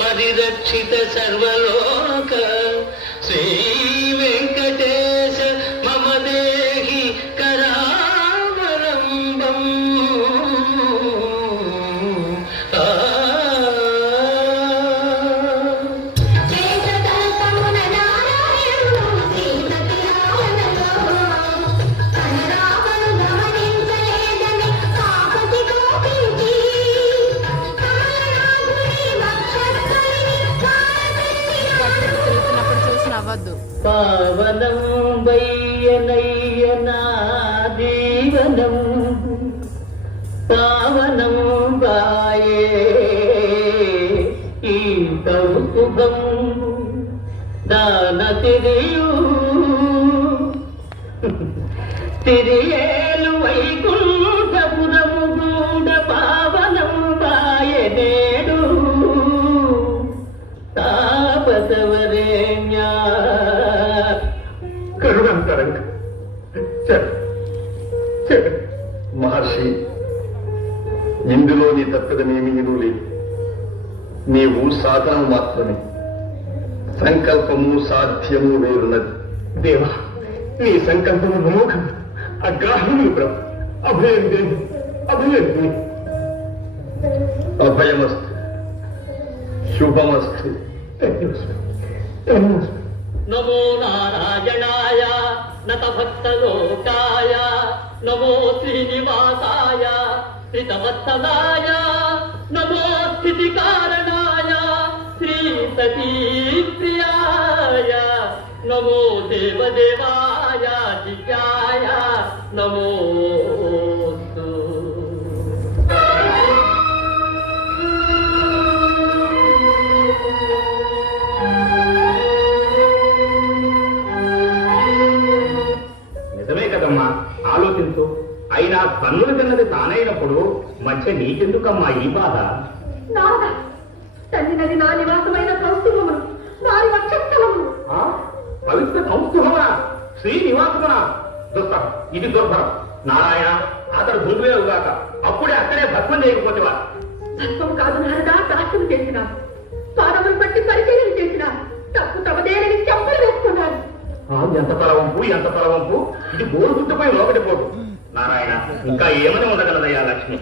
పరిరక్షిత సర్వలోక శ్రీ వెంకటేశ మమ దేహి కరావలంబం. పావనం వయ్యనయ్యనా జీవనం పావనం బాయే ఈ కౌతుభం దాన తిరియు తిరియేలు వైకుంఠపురము గూడ పావనం బాయే నేడు తాపసవరేణ్యా కరుణంతరంగ మహర్షి, ఇందులో నీ తప్పదనేమీ లేదు. నీవు సాధనం మాత్రమే, సంకల్పము సాధ్యము వేరున్నది. దేవా, నీ సంకల్పము విమోఖం అగ్రాహ్యము ప్రభు. అభయం దేవి, అభయం దేవి. అభయమస్తు, శుభమస్తు. నమో నారాయణాయ నత భక్తలోకాయ నమో శ్రీనివాసాయ శ్రితవత్సలాయ నమో స్థితి కారణాయ శ్రీ సతీ ప్రియాయ నమో దేవదేవాయ దివ్యాయ నమో. నిజమే కదమ్మా, ఆలోచించు. అయినా కన్నులు తిన్నది తానైనప్పుడు మధ్య నీకెందుకమ్మా ఈ బాధ? తల్లినది నా నివాసమైన కౌస్తుభమును, వారి వక్షస్థలమును. పవిత్ర కౌస్తుభమా? శ్రీనివాసమునా? దుస్తరం, ఇది దుర్భరం. నారాయణ, అతడు దుర్వేవుగాక. అప్పుడే అక్కడే భస్మం చేయకపోతేవా? భస్మం కాదు నారదా, శాస్త్రం చేసిన పాదములు బట్టి పరిచయం చేసిన తప్పు తమదేనని చెప్పలు వేసుకున్నాను. ఎంత తలవంపు, ఎంత తలవంపు! ఇది గోరు గుట్టుపై లోకటి పోటు. నారాయణ, ఇంకా ఏమని ఉండగలదయ్యా లక్ష్మి?